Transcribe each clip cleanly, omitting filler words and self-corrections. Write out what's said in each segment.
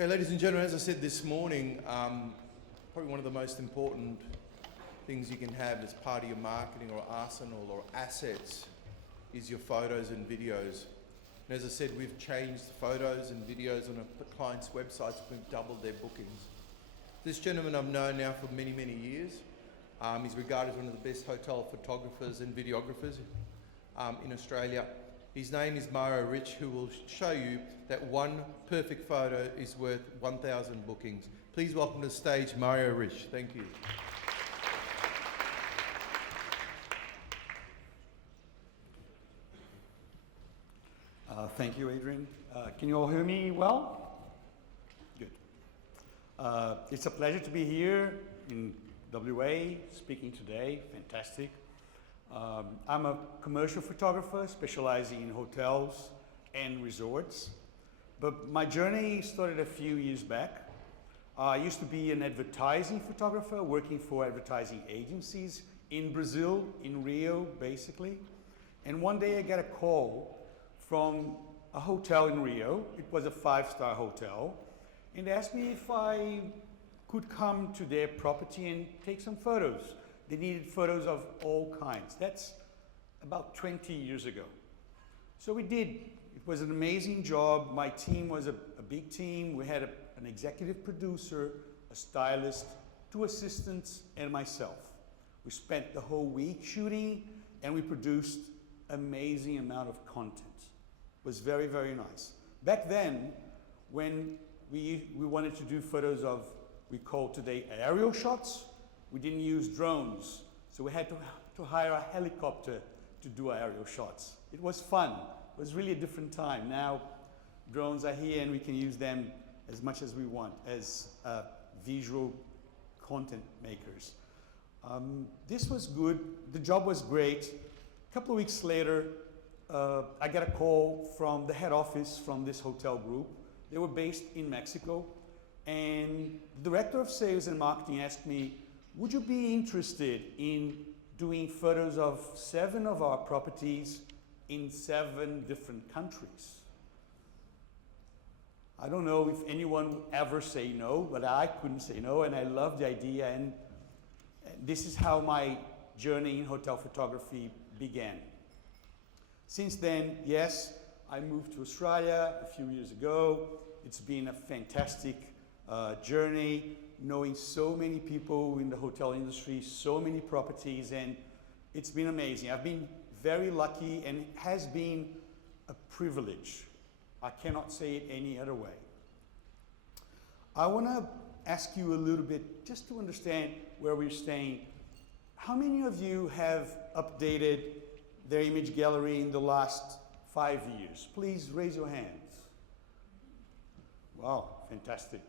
Okay, ladies and gentlemen, as I said this morning, probably one of the most important things you can have as part of your marketing or arsenal or assets is your photos and videos. And as I said, we've changed photos and videos on a client's websites. We've doubled their bookings. This gentleman I've known now for many, many years. He's regarded as one of the best hotel photographers and videographers in Australia. His name is Mauro Risch, who will show you that one perfect photo is worth 1,000 bookings. Please welcome to the stage Mauro Risch. Thank you. Thank you, Adrian. Can you all hear me well? Good. It's a pleasure to be here in WA, speaking today. Fantastic. I'm a commercial photographer specializing in hotels and resorts. But my journey started a few years back. I used to be an advertising photographer working for advertising agencies in Brazil, in Rio, basically. And one day I got a call from a hotel in Rio. It was a 5-star hotel. And they asked me if I could come to their property and take some photos. They needed photos of all kinds. That's about 20 years ago. So we did. It was an amazing job. My team was a big team. We had an executive producer, a stylist, 2 assistants, and myself. We spent the whole week shooting, and we produced an amazing amount of content. It was very, very nice. Back then, when we wanted to do photos of, we call today aerial shots, we didn't use drones, so we had to hire a helicopter to do aerial shots. It was fun. It was really a different time. Now, drones are here and we can use them as much as we want as visual content makers. This was good. The job was great. A couple of weeks later, I got a call from the head office from this hotel group. They were based in Mexico, and the director of sales and marketing asked me, would you be interested in doing photos of 7 of our properties in 7 different countries? I don't know if anyone would ever say no, but I couldn't say no, and I loved the idea, and this is how my journey in hotel photography began. Since then, yes, I moved to Australia a few years ago. It's been a fantastic journey, knowing so many people in the hotel industry, so many properties, and it's been amazing. I've been very lucky, and it has been a privilege. I cannot say it any other way. I want to ask you a little bit, just to understand where we're staying. How many of you have updated their image gallery in the last 5 years? Please raise your hands. Wow, fantastic.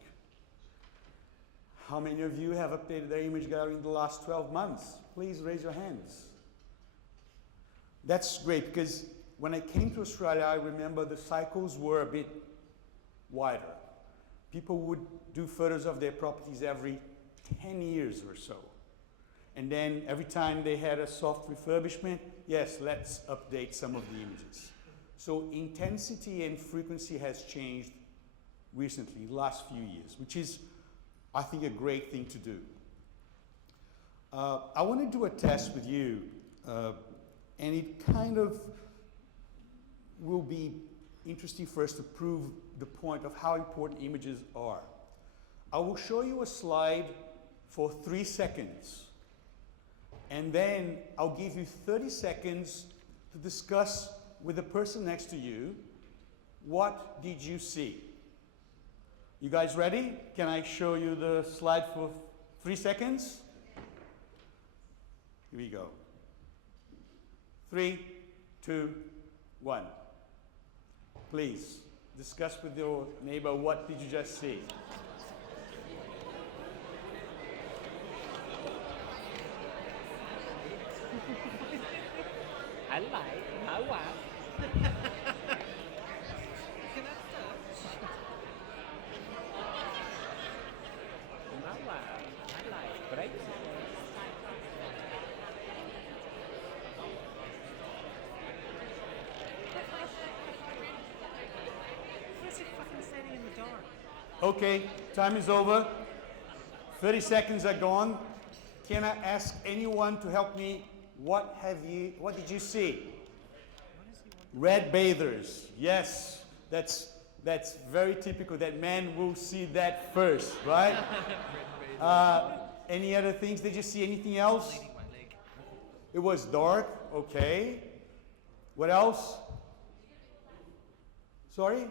How many of you have updated their image gallery in the last 12 months? Please raise your hands. That's great, because when I came to Australia, I remember the cycles were a bit wider. People would do photos of their properties every 10 years or so. And then every time they had a soft refurbishment, yes, let's update some of the images. So intensity and frequency has changed recently, the last few years, which is, I think, a great thing to do. I want to do a test with you, and it kind of will be interesting for us to prove the point of how important images are. I will show you a slide for 3 seconds, and then I'll give you 30 seconds to discuss with the person next to you, what did you see? You guys ready? Can I show you the slide for 3 seconds? Here we go. 3, 2, 1. Please, discuss with your neighbor, what did you just see? I like, wow. Where's he fucking standing in the dark? Okay, time is over. 30 seconds are gone. Can I ask anyone to help me? What did you see? Red bathers. Yes, that's very typical that men will see that first, right? Any other things? Did you see anything else? It was dark. Okay. What else? Sorry?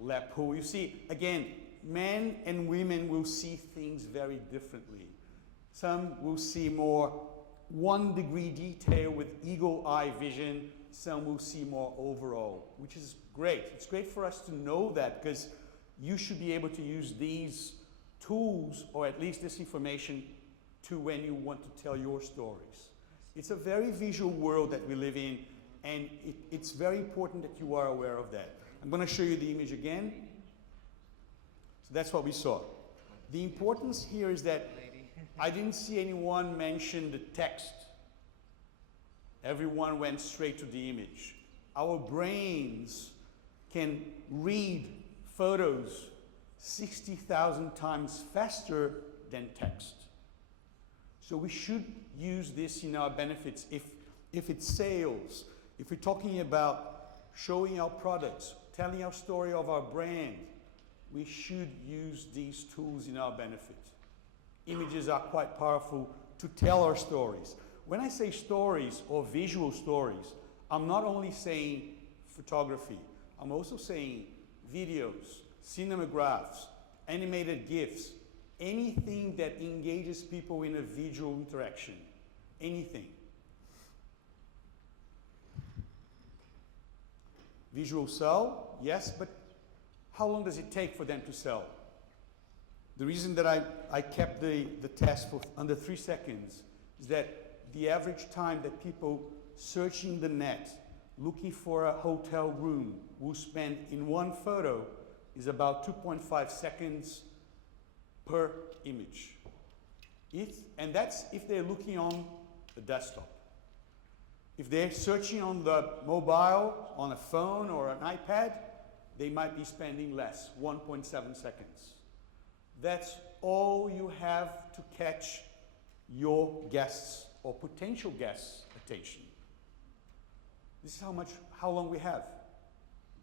Lap pool. You see, again, men and women will see things very differently. Some will see more 1 degree detail with eagle eye vision. Some will see more overall, which is great. It's great for us to know that because you should be able to use these tools or at least this information to when you want to tell your stories. It's a very visual world that we live in, and it's very important that you are aware of that. I'm going to show you the image again. So that's what we saw. The importance here is that I didn't see anyone mention the text. Everyone went straight to the image. Our brains can read photos 60,000 times faster than text. So we should use this in our benefits. If it's sales, if we're talking about showing our products, telling our story of our brand, we should use these tools in our benefit. Images are quite powerful to tell our stories. When I say stories or visual stories, I'm not only saying photography, I'm also saying videos, cinemagraphs, animated GIFs, anything that engages people in a visual interaction, anything. Visual sell, yes, but how long does it take for them to sell? The reason that I kept the test for under 3 seconds is that the average time that people searching the net, looking for a hotel room, will spend in one photo is about 2.5 seconds per image. And that's if they're looking on the desktop. If they're searching on the mobile, on a phone or an iPad, they might be spending less, 1.7 seconds. That's all you have to catch your guests or potential guests' attention. This is how long we have.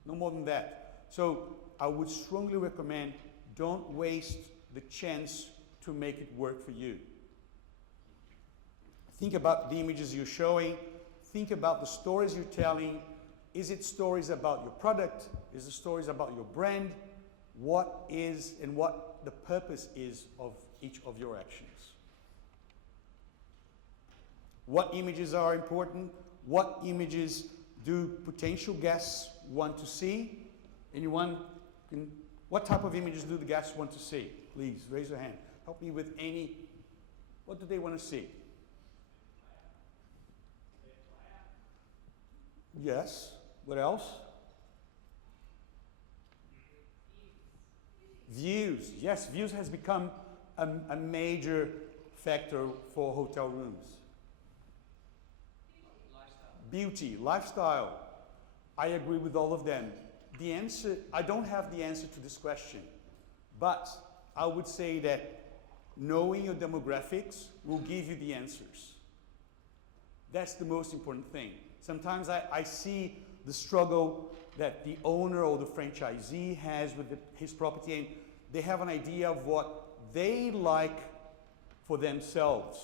No more than that. So I would strongly recommend don't waste the chance to make it work for you. Think about the images you're showing. Think about the stories you're telling. Is it stories about your product? Is it stories about your brand? What is and what the purpose is of each of your actions? What images are important? What images do potential guests want to see? Anyone? What type of images do the guests want to see? Please raise your hand. Help me with any. What do they want to see? Yes. What else? Views. Yes, views has become a major factor for hotel rooms. Beauty, lifestyle. I agree with all of them. The answer, I don't have the answer to this question, but I would say that knowing your demographics will give you the answers. That's the most important thing. Sometimes I see the struggle that the owner or the franchisee has with his property, and they have an idea of what they like for themselves,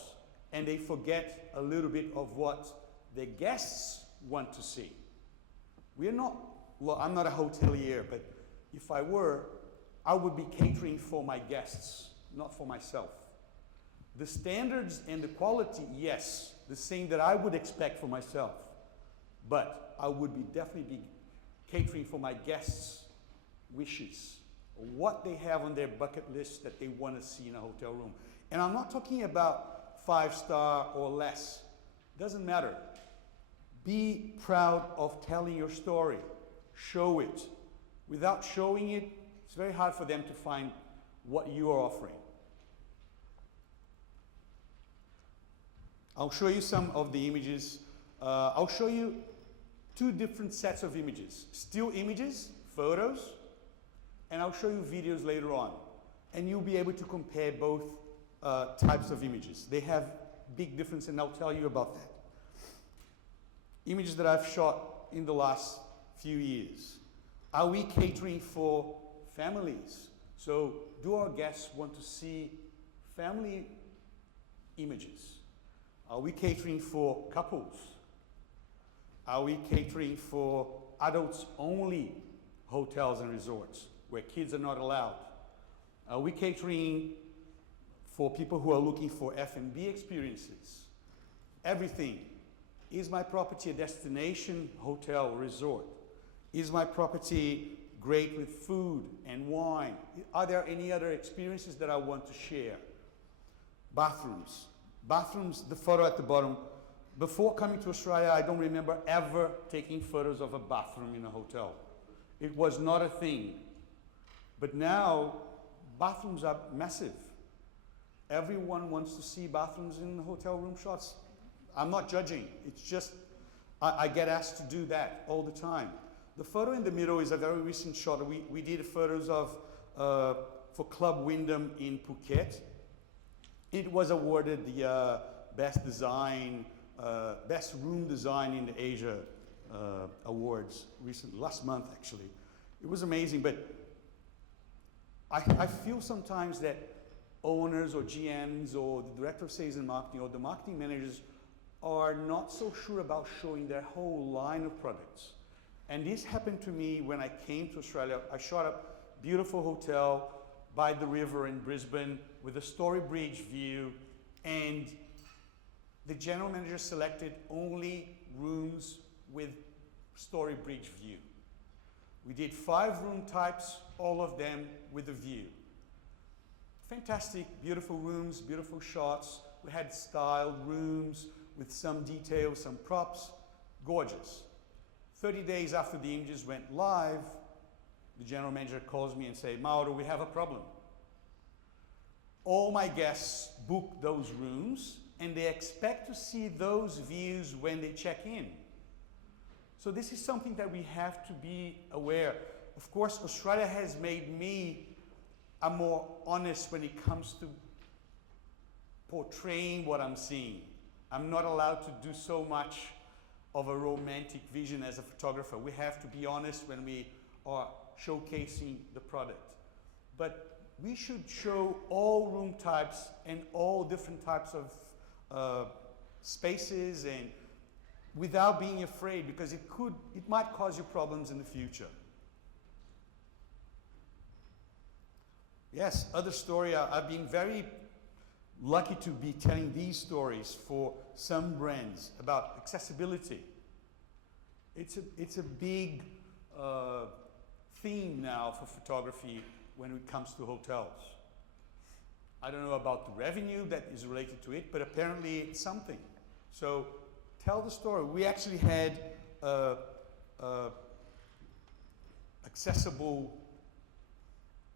and they forget a little bit of what the guests want to see. We're not, well, I'm not a hotelier, but if I were, I would be catering for my guests, not for myself. The standards and the quality, yes, the same that I would expect for myself, but I would definitely be catering for my guests' wishes, what they have on their bucket list that they want to see in a hotel room. And I'm not talking about 5-star or less. Doesn't matter. Be proud of telling your story. Show it. Without showing it, it's very hard for them to find what you are offering. I'll show you some of the images. I'll show you 2 different sets of images. Still images, photos, and I'll show you videos later on. And you'll be able to compare both types of images. They have big difference, and I'll tell you about that. Images that I've shot in the last few years. Are we catering for families? So do our guests want to see family images? Are we catering for couples? Are we catering for adults-only hotels and resorts where kids are not allowed? Are we catering for people who are looking for F&B experiences? Everything. Is my property a destination hotel or resort? Is my property great with food and wine? Are there any other experiences that I want to share? Bathrooms. Bathrooms, the photo at the bottom. Before coming to Australia, I don't remember ever taking photos of a bathroom in a hotel. It was not a thing. But now, bathrooms are massive. Everyone wants to see bathrooms in hotel room shots. I'm not judging. It's just, I get asked to do that all the time. The photo in the middle is a very recent shot. We did photos of, for Club Wyndham in Phuket. It was awarded the best design, best room design in the Asia awards last month actually. It was amazing, but I feel sometimes that owners or GMs or the director of sales and marketing or the marketing managers are not so sure about showing their whole line of products. And this happened to me when I came to Australia. I shot a beautiful hotel by the river in Brisbane with a Story Bridge view, and the general manager selected only rooms with Story Bridge view. We did 5 room types, all of them with a view. Fantastic, beautiful rooms, beautiful shots. We had styled rooms with some details, some props, gorgeous. 30 days after the images went live, the general manager calls me and says, Mauro, we have a problem. All my guests book those rooms and they expect to see those views when they check in. So this is something that we have to be aware. Of course, Australia has made me a more honest when it comes to portraying what I'm seeing. I'm not allowed to do so much of a romantic vision as a photographer. We have to be honest when we are showcasing the product. But we should show all room types and all different types of spaces, and without being afraid, because it might cause you problems in the future. Yes, other story, I've been very lucky to be telling these stories for some brands about accessibility. It's a big theme now for photography when it comes to hotels. I don't know about the revenue that is related to it, but apparently it's something. So tell the story. We actually had a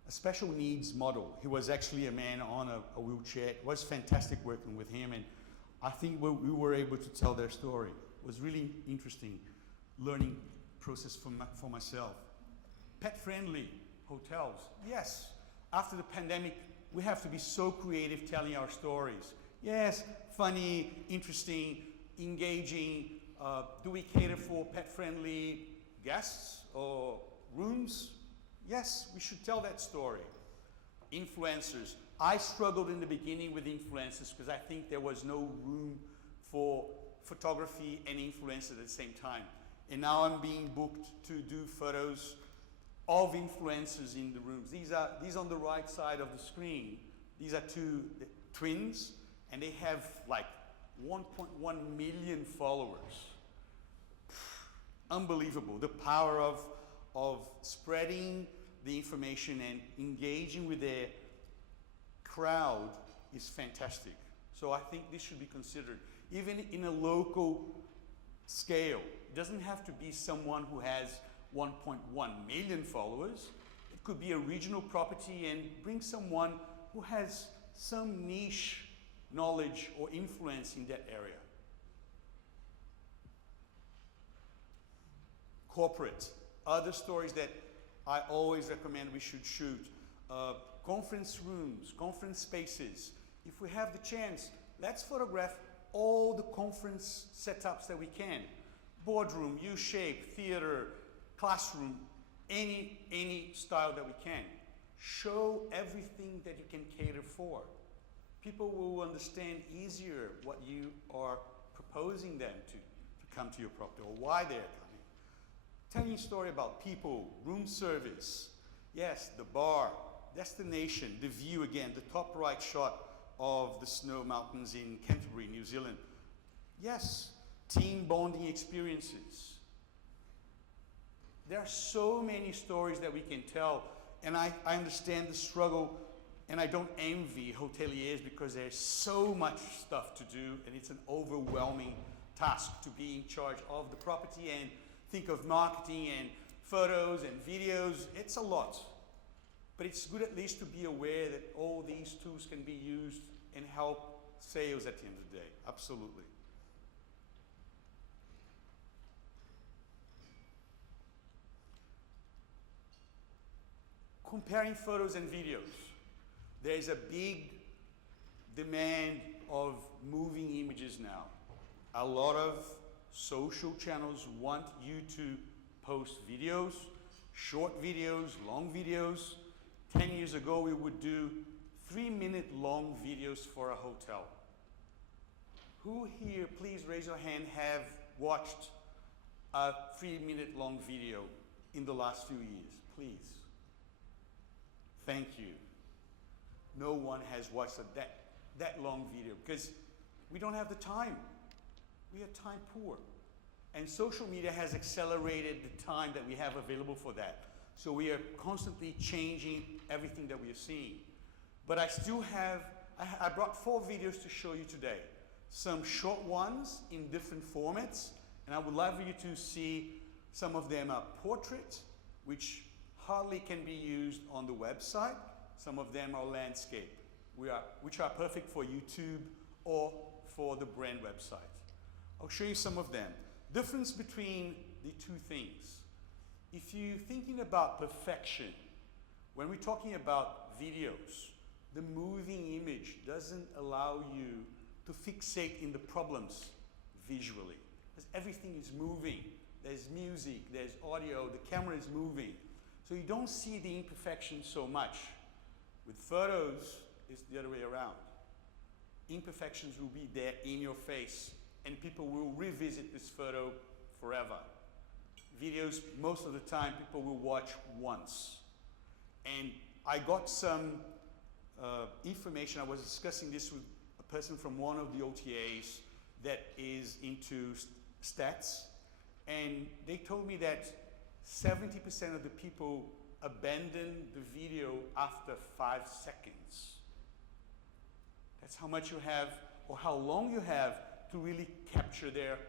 special needs model. He was actually a man on a wheelchair. It was fantastic working with him, and I think we were able to tell their story. It was really interesting learning process for myself. Pet-friendly hotels. Yes, after the pandemic, we have to be so creative telling our stories. Yes, funny, interesting, engaging. Do we cater for pet-friendly guests or rooms? Yes, we should tell that story. Influencers. I struggled in the beginning with influencers because I think there was no room for photography and influencers at the same time. And now I'm being booked to do photos of influencers in the rooms. These on the right side of the screen. These are 2 twins, and they have like 1.1 million followers. Unbelievable. The power of spreading the information and engaging with their crowd is fantastic. So I think this should be considered, even in a local scale. It doesn't have to be someone who has 1.1 million followers. It could be a regional property and bring someone who has some niche knowledge or influence in that area. Corporate. Other stories that I always recommend we should shoot. Conference rooms, conference spaces. If we have the chance, let's photograph all the conference setups that we can. Boardroom, U-shape, theater, classroom, any style that we can. Show everything that you can cater for. People will understand easier what you are proposing them to come to your property or why they're coming. Telling a story about people, room service, yes, the bar, destination, the view again, the top right shot of the snow mountains in Canterbury, New Zealand. Yes, team bonding experiences. There are so many stories that we can tell, and I understand the struggle, and I don't envy hoteliers because there's so much stuff to do, and it's an overwhelming task to be in charge of the property and think of marketing and photos and videos. It's a lot. But it's good at least to be aware that all these tools can be used and help sales at the end of the day. Absolutely. Comparing photos and videos. There is a big demand of moving images now. A lot of social channels want you to post videos, short videos, long videos. 10 years ago, we would do 3-minute long videos for a hotel. Who here, please raise your hand, have watched a 3-minute long video in the last few years? Please. Thank you. No one has watched that long video because we don't have the time. We are time poor. And social media has accelerated the time that we have available for that. So we are constantly changing everything that we are seeing. But I still have, I brought 4 videos to show you today. Some short ones in different formats, and I would love for you to see some of them are portrait, which hardly can be used on the website. Some of them are landscape, which are perfect for YouTube or for the brand website. I'll show you some of them. Difference between the two things. If you're thinking about perfection, when we're talking about videos, the moving image doesn't allow you to fixate in the problems visually. Because everything is moving. There's music, there's audio, the camera is moving. So you don't see the imperfections so much. With photos, it's the other way around. Imperfections will be there in your face, and people will revisit this photo forever. Videos, most of the time, people will watch once. And I got some information. I was discussing this with a person from one of the OTAs that is into stats, and they told me that 70% of the people abandon the video after 5 seconds. That's how much you have, or how long you have to really capture their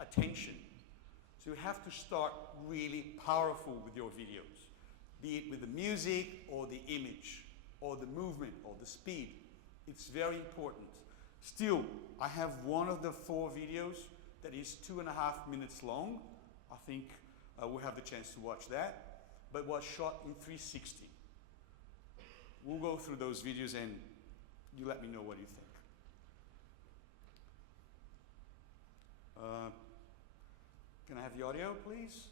attention. So you have to start really powerful with your videos, be it with the music or the image or the movement or the speed. It's very important. Still, I have one of the 4 videos that is 2.5 minutes long. I think we'll have the chance to watch that, but was shot in 360. We'll go through those videos and you let me know what you think. Can I have the audio, please?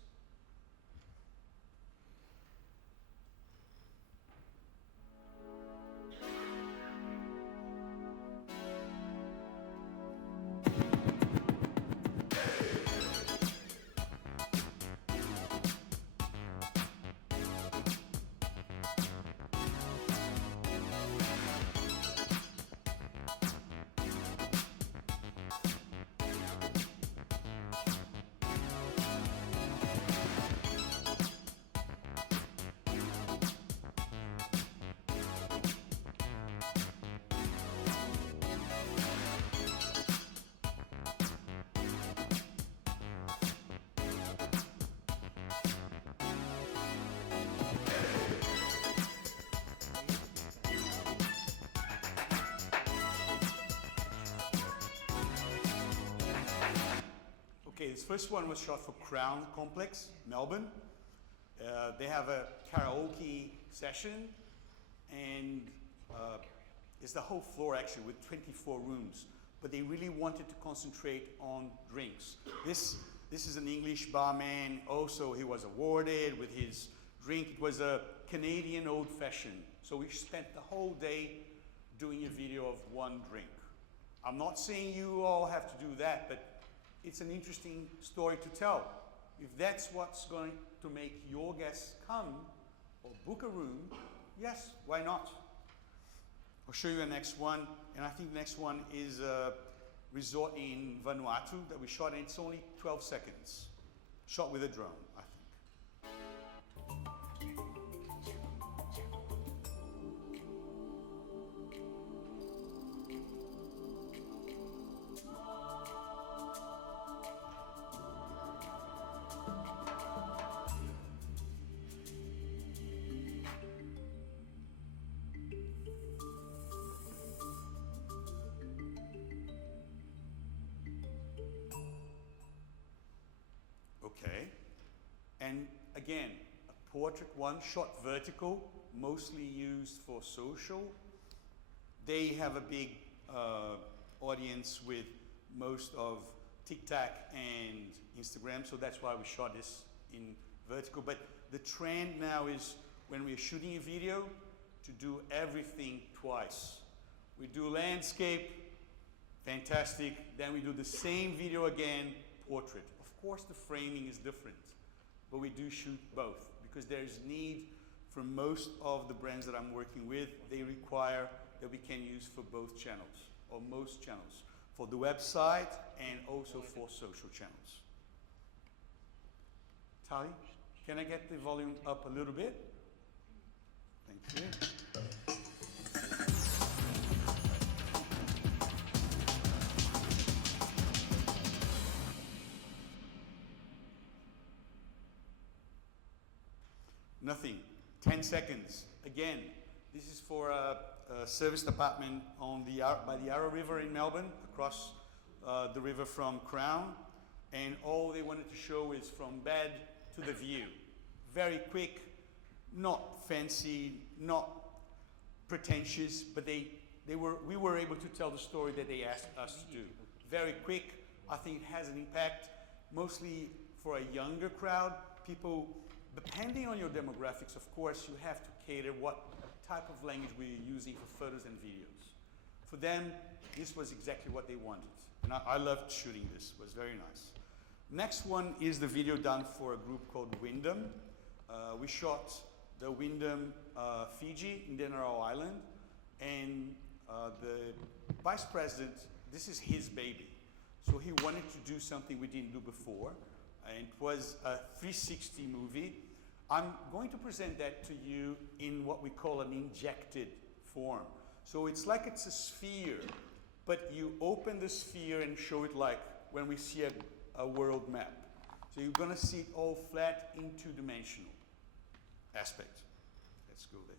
Okay, this first one was shot for Crown Complex, Melbourne. They have a karaoke session, and it's the whole floor actually with 24 rooms. But they really wanted to concentrate on drinks. This is an English barman. Also, he was awarded with his drink. It was a Canadian old-fashioned. So we spent the whole day doing a video of one drink. I'm not saying you all have to do that, but it's an interesting story to tell. If that's what's going to make your guests come or book a room, yes, why not? I'll show you the next one, and I think the next one is a resort in Vanuatu that we shot, and it's only 12 seconds. Shot with a drone, I think. Okay, and again, a portrait one shot vertical, mostly used for social. They have a big audience with most of TikTok and Instagram, so that's why we shot this in vertical. But the trend now is when we're shooting a video to do everything twice. We do landscape, fantastic, then we do the same video again, portrait. Of course the framing is different, but we do shoot both because there's need for most of the brands that I'm working with. They require that we can use for both channels, or most channels, for the website and also for social channels. Tali, can I get the volume up a little bit? Thank you. Nothing. 10 seconds. Again, this is for a service department on by the Yarra River in Melbourne, across the river from Crown. And all they wanted to show is from bed to the view. Very quick, not fancy, not pretentious, but we were able to tell the story that they asked us to do. Very quick. I think it has an impact, mostly for a younger crowd. People, depending on your demographics, of course, you have to cater what type of language we're using for photos and videos. For them, this was exactly what they wanted. And I loved shooting this. It was very nice. Next one is the video done for a group called Wyndham. We shot the Wyndham Fiji in Denarau Island. And the vice president, this is his baby. So he wanted to do something we didn't do before. And it was a 360 movie. I'm going to present that to you in what we call an injected form. So it's like it's a sphere, but you open the sphere and show it like when we see a world map. So you're going to see it all flat in two-dimensional aspect. Let's go there.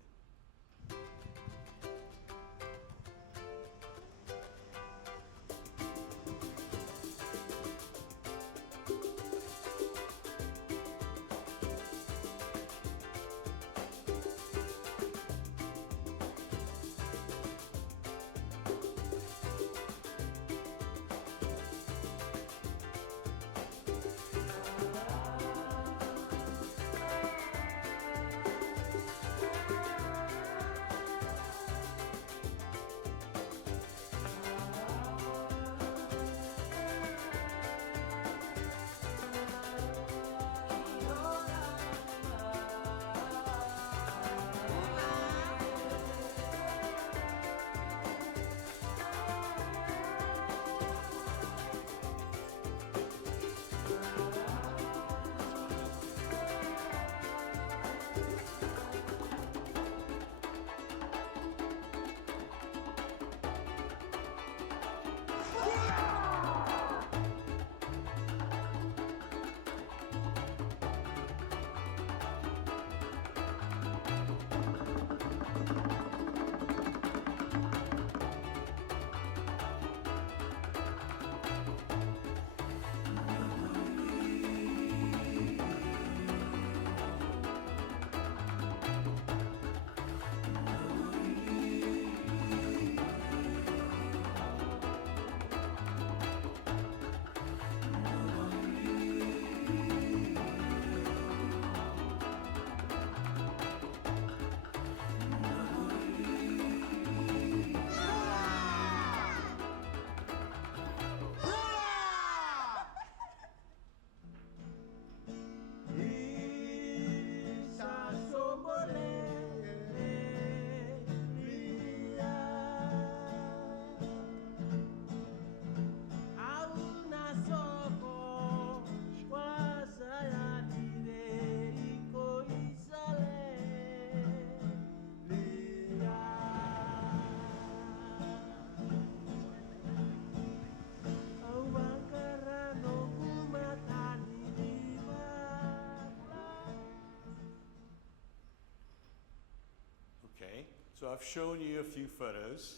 So I've shown you a few photos,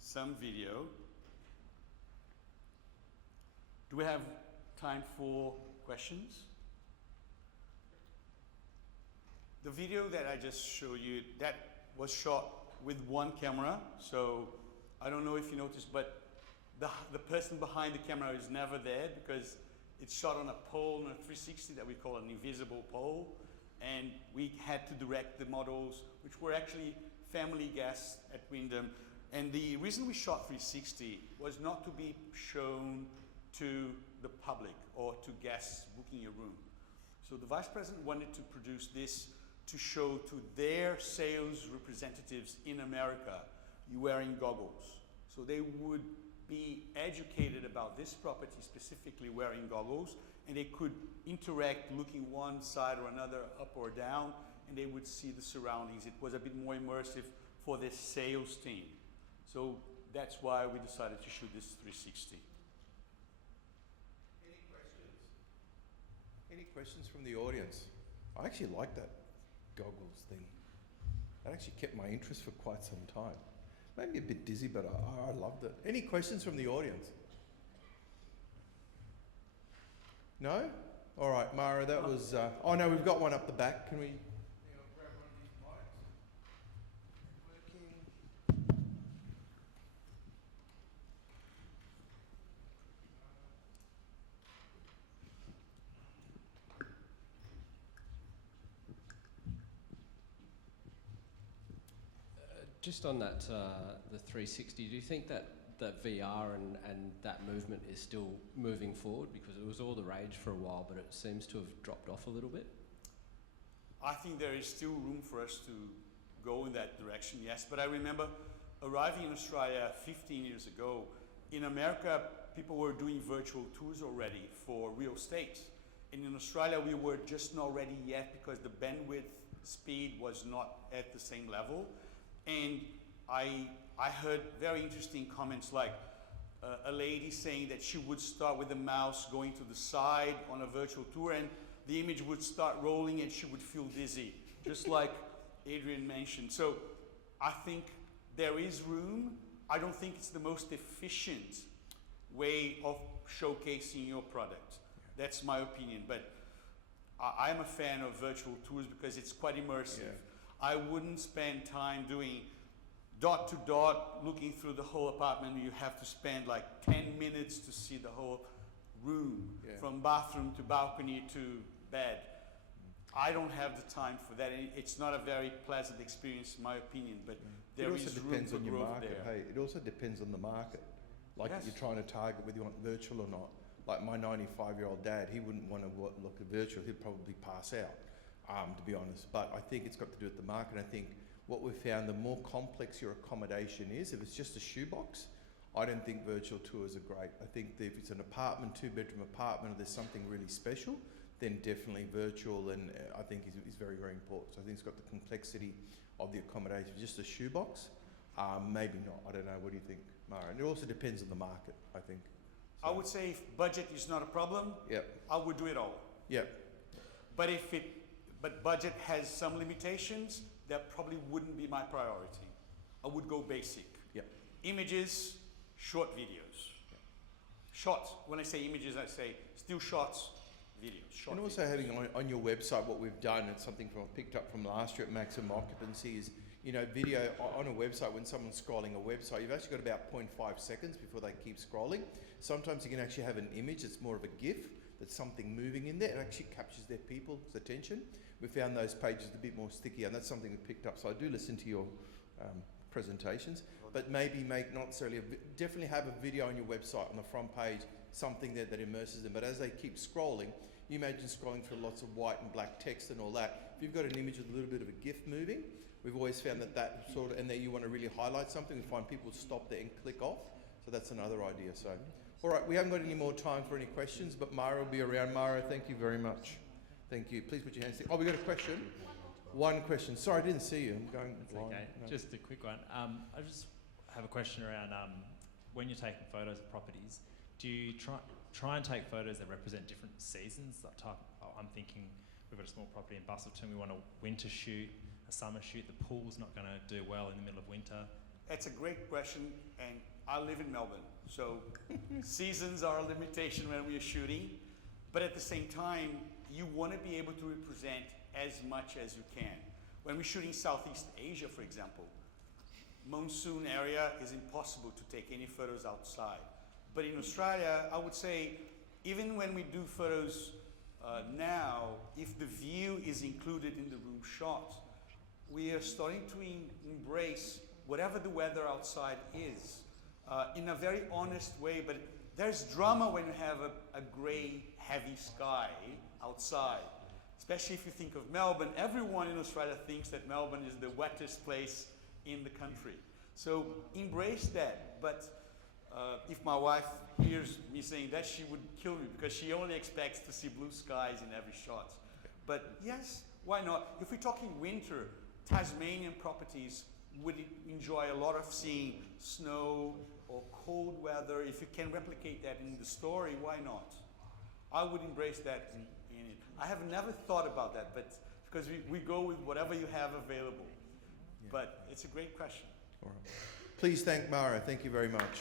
some video. Do we have time for questions? The video that I just showed you, that was shot with one camera. So I don't know if you noticed, but the person behind the camera is never there because it's shot on a pole, on a 360 that we call an invisible pole. And we had to direct the models, which were actually family guests at Wyndham. And the reason we shot 360 was not to be shown to the public or to guests booking a room. So the vice president wanted to produce this to show to their sales representatives in America wearing goggles. So they would be educated about this property, specifically wearing goggles, and they could interact looking one side or another, up or down, and they would see the surroundings. It was a bit more immersive for the sales team. So that's why we decided to shoot this 360. Any questions? Any questions from the audience? I actually like that goggles thing. That actually kept my interest for quite some time. Made me a bit dizzy, but I loved it. Any questions from the audience? No? All right, Mara, that was... oh, no, we've got one up the back. Can we... grab one of these mics? Working. Just on that, the 360, do you think that VR and that movement is still moving forward? Because it was all the rage for a while, but it seems to have dropped off a little bit. I think there is still room for us to go in that direction, yes. But I remember arriving in Australia 15 years ago. In America, people were doing virtual tours already for real estate. And in Australia, we were just not ready yet because the bandwidth speed was not at the same level. And I heard very interesting comments like a lady saying that she would start with the mouse going to the side on a virtual tour and the image would start rolling and she would feel dizzy, just like Adrian mentioned. So I think there is room. I don't think it's the most efficient way of showcasing your product. That's my opinion, but I'm a fan of virtual tours because it's quite immersive. Yeah. I wouldn't spend time doing dot to dot, looking through the whole apartment. You have to spend like 10 minutes to see the whole room, from bathroom to balcony to bed. I don't have the time for that. It's not a very pleasant experience, in my opinion, but there is room for growth there. Hey, it also depends on the market. Like you're trying to target whether you want virtual or not. Like my 95-year-old dad, he wouldn't want to look at virtual. He'd probably pass out, to be honest. But I think it's got to do with the market. I think what we've found, the more complex your accommodation is, if it's just a shoebox, I don't think virtual tours are great. I think that if it's an apartment, 2-bedroom apartment, or there's something really special, then definitely virtual, and I think is very, very important. So I think it's got the complexity of the accommodation. Just a shoebox, maybe not. I don't know. What do you think, Mara? And it also depends on the market, I think. So. I would say if budget is not a problem, I would do it all. But but budget has some limitations, that probably wouldn't be my priority. I would go basic. Images, short videos. Shots. When I say images, I say still shots, videos. Short and also videos. having on your website, what we've done, it's something picked up from last year at Maximum Occupancy, is video on a website. When someone's scrolling a website, you've actually got about 0.5 seconds before they keep scrolling. Sometimes you can actually have an image that's more of a GIF, that's something moving in there. It actually captures their people's attention. We found those pages a bit more sticky, and that's something we picked up. So I do listen to your presentations, but maybe not necessarily, definitely have a video on your website on the front page, something that immerses them. But as they keep scrolling, you imagine scrolling through lots of white and black text and all that. If you've got an image with a little bit of a GIF moving, we've always found that sort of, and that you want to really highlight something, we find people stop there and click off. So that's another idea. So, all right, we haven't got any more time for any questions, but Mara will be around. Mara, thank you very much. Thank you. Please put your hands down. Oh, we got a question. One question. Sorry, I didn't see you. I'm going blind. Okay. No. Just a quick one. I just have a question around when you're taking photos of properties, do you try and take photos that represent different seasons? I'm thinking we've got a small property in Busselton. We want a winter shoot. a summer shoot, the pool's not going to do well in the middle of winter? It's a great question, and I live in Melbourne, so seasons are a limitation when we are shooting, but at the same time, you want to be able to represent as much as you can. When we're shooting Southeast Asia, for example, monsoon area is impossible to take any photos outside. But in Australia, I would say, even when we do photos now, if the view is included in the room shot, we are starting to embrace whatever the weather outside is in a very honest way. But there's drama when you have a grey, heavy sky outside. Especially if you think of Melbourne, everyone in Australia thinks that Melbourne is the wettest place in the country. So embrace that. But if my wife hears me saying that, she would kill me because she only expects to see blue skies in every shot. But yes, why not? If we're talking winter, Tasmanian properties would enjoy a lot of seeing snow or cold weather. If you can replicate that in the story, why not? I would embrace that in it. I have never thought about that, but because we go with whatever you have available. Yeah. But it's a great question. All right. Please thank Mauro. Thank you very much.